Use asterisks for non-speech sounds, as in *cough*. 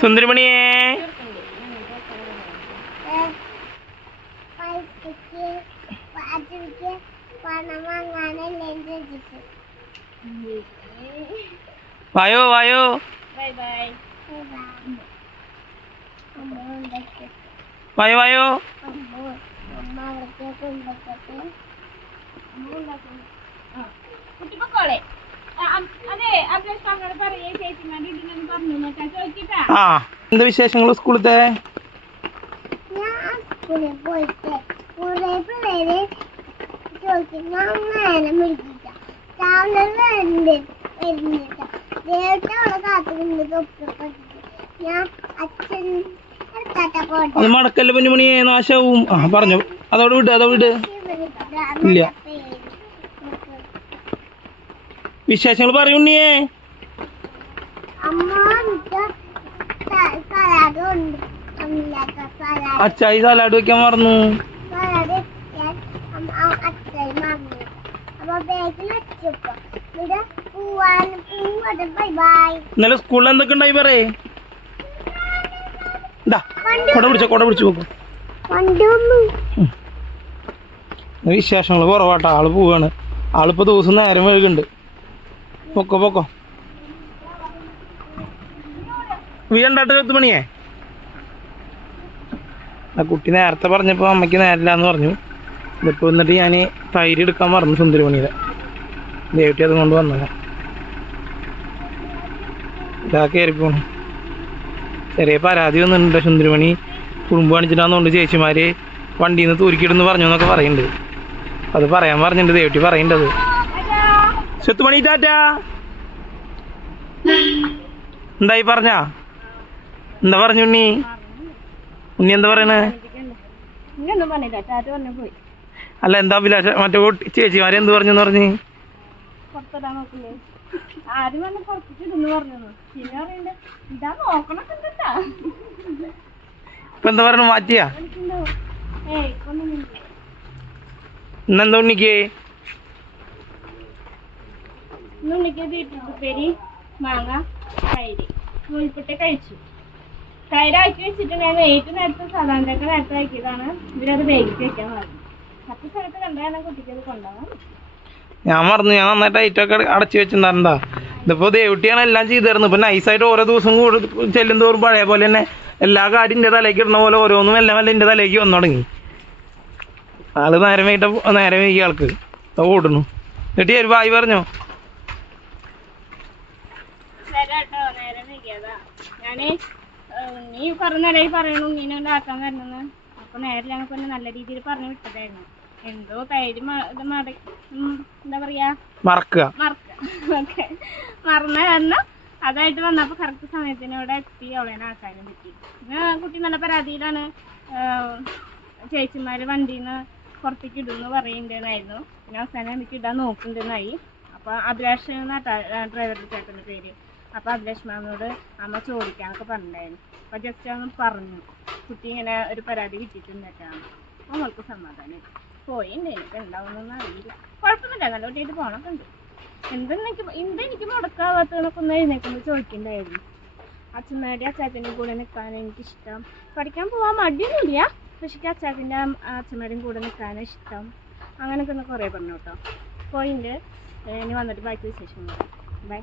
സുന്ദരിമണിയേ. വായോ വായോ. വായോ വായോ. അമ്മ അതെ അഭിലാഷ് പറയേ ചേച്ചിമാരുടെ ഇതിനൊന്ന് പറഞ്ഞു നോക്കാൻ ചോദിക്കട്ടാ ആ എന്താ വിശേഷങ്ങൾ സ്കൂളത്തെ അത് മടക്കല്ല പൊന്നുമണിയെ നാശവും. ആ പറഞ്ഞു. അതോട് വിട് അതോട് വിട്. ഇല്ല. വിശേഷങ്ങൾ പറയുണ്ണിയേ അച്ചായി സലാഡ് വെക്കാൻ മറന്നു. ബൈ ഇന്നലെ സ്കൂളിൽ എന്തൊക്കെ ഉണ്ടായി പറയേ. കൊട പിടിച്ചോ കൊട പിടിച്ചു നോക്കും. വിശേഷങ്ങൾ കുറവാട്ടോ. ആൾ പോവാണ്. ആളിപ്പോ ദിവസം നേരം വൈകുണ്ട്. പൊക്കോ പൊക്കോ. വീണ്ടാട്ട് ചൊത്തു മണിയേ ആ കുട്ടി നേരത്തെ പറഞ്ഞപ്പോ അമ്മയ്ക്ക് നേരില്ലാന്ന് പറഞ്ഞു. ഇതിപ്പോ എന്നിട്ട് ഞാൻ തൈര് എടുക്കാൻ മറന്നു സുന്ദരമണിയുടെ. ദേവിട്ടി അത് കൊണ്ട് വന്നതാ. ഇതാ കയറി പോണു. ചെറിയ പരാതി സുന്ദരി സുന്ദരമണി. കുടുംബം കാണിച്ചിട്ടാന്നുകൊണ്ട് ചേച്ചിമാര് വണ്ടിയിൽ നിന്ന് തൂരിക്കിടുന്ന് പറഞ്ഞു എന്നൊക്കെ പറയുന്നുണ്ട്. അത് പറയാൻ പറഞ്ഞിട്ടുണ്ട് ദേവിട്ടി പറയുന്നുണ്ട് അത്. സ്വത്തുമണി ടാറ്റ? എന്തായി പറഞ്ഞ? എന്താ പറഞ്ഞു ഉണ്ണി? ഉണ്ണി എന്താ പറയണേ? പറഞ്ഞു അല്ല എന്താ അഭിലാഷ? മറ്റേ ചേച്ചിമാര് എന്ത് പറഞ്ഞു പറഞ്ഞ്? പറഞ്ഞു. ഇപ്പൊ എന്താ പറയണ മാറ്റിയാ? ഇന്നെന്താ ഉണ്ണിക്ക്? ഇന്നുണ്ണിക്ക് ബീട്രൂട്ട് ഉപ്പേരി മാങ്ങ തൈര്. നൂൽപ്പുട്ട് കഴിച്ചു തൈര് ആക്കി വെച്ചിട്ടുണ്ടായിരുന്നു ഏറ്റവും നേരത്തെ സാധാരണക്ക് നേരത്തെ ആക്കിയതാണ്. ഇവരത് വേഗിച്ച് വെക്കാൻ പറഞ്ഞു. മറ്റു സ്ഥലത്ത് കണ്ടാ കുട്ടിക്ക് അത് കൊണ്ടുപോകാം ഞാൻ മറന്നു. ഞാൻ നന്നായിട്ട് ഐറ്റൊക്കെ അടച്ചു വെച്ചിട്ടുണ്ടായിരുന്നതാ. ഇതിപ്പോ ദേവട്ടിയാണ് എല്ലാം ചെയ്തു തരുന്നത്. ഇപ്പൊ നൈസായിട്ട് ഓരോ ദിവസം കൂടി ചെല്ലും തോറും പഴയ പോലെ തന്നെ എല്ലാ കാര്യം എന്റെ തലേക്ക് ഇടുന്ന പോലെ ഓരോന്നും എല്ലാം എല്ലാം എന്റെ തലേക്ക് വന്നു തുടങ്ങി. ആൾ നേരം വൈകിട്ട് നേരം വൈകി ആൾക്ക്. ഓടുന്നു. എന്നിട്ട് ഒരു ബായി പറഞ്ഞോ? വൈകിയതാ ഞാൻ നീ കുറേ നേരമായി പറയണു ഇങ്ങനെ ഉണ്ടാക്കാൻ വരണമെന്ന് അപ്പൊ നേരെ ഞങ്ങൾക്ക് നല്ല രീതിയിൽ പറഞ്ഞു വിട്ടതായിരുന്നു. എന്തോ ഉം, എന്താ പറയാ? മറക്കുക. മറക്ക. *laughs* ഓക്കെ. മറന്ന കാരണം അതായിട്ട് വന്നപ്പോ കറക്റ്റ് സമയത്തിന് ഇവിടെ എത്തി അവളേനെ ആക്കാനും പറ്റി. പിന്നെ കുട്ടി നല്ല പരാതിയിലാണ്. ചേച്ചിമാര് വണ്ടിന്ന് പുറത്തേക്ക് ഇടുന്നു പറയുന്നുണ്ടായിരുന്നു. പിന്നെ അവസാനം എനിക്ക് ഇടാൻ നോക്കുന്നുണ്ടെന്നായി അപ്പൊ അഭിലാഷ് ഡ്രൈവറുടെ ചേട്ടന്റെ പേര്. അപ്പൊ അഭിലാഷ് മാമിനോട് അമ്മ ചോദിക്കാനൊക്കെ പറഞ്ഞിട്ടുണ്ടായിരുന്നു. അപ്പൊ ജസ്റ്റ് അങ്ങ് പറഞ്ഞു. കുട്ടി ഇങ്ങനെ ഒരു പരാതി കിട്ടിയിട്ടുണ്ടായിട്ടാണ് അവൾക്ക് സമാധാനം. പോയി എനിക്ക് ഉണ്ടാവുന്നൊന്നും അറിയില്ല. കുഴപ്പമൊന്നുമില്ല. നല്ല കുട്ടിയായിട്ട് പോണൊക്കെ ഉണ്ട് എന്തെനിക്ക് എന്തെനിക്ക് മുടക്കാവാത്തതൊക്കെ ഒന്ന് എഴുന്നേക്കുമ്പോൾ ചോദിക്കണ്ടായിരുന്നു. അച്ഛന്മാരുടെ അച്ചാച്ചന്റെ കൂടെ നിൽക്കാൻ എനിക്കിഷ്ടം. പഠിക്കാൻ പോകാൻ മടിയൊന്നുമില്ല. പക്ഷേ അച്ചാച്ചന്റെ അച്ഛന്മാരും കൂടെ നിൽക്കാനാണ് ഇഷ്ടം. അങ്ങനെയൊക്കെ ഒന്ന് കുറേ പറഞ്ഞു കേട്ടോ പോയിന്റ് ഇനി വന്നിട്ട് ബാക്കി വിശേഷം ബൈ.